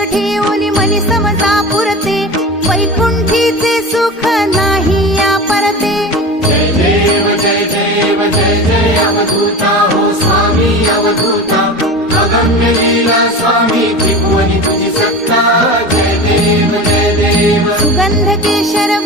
एक ठेवली मनी समजा पुरते वैकुंठीचे सुख नाही या परते जय देव जय देव जय जय अवधूता हो स्वामी अवधूता अगम्य लीला स्वामी त्रिभुवनी तुझी सत्ता जय देव जय देव सुगंध केशर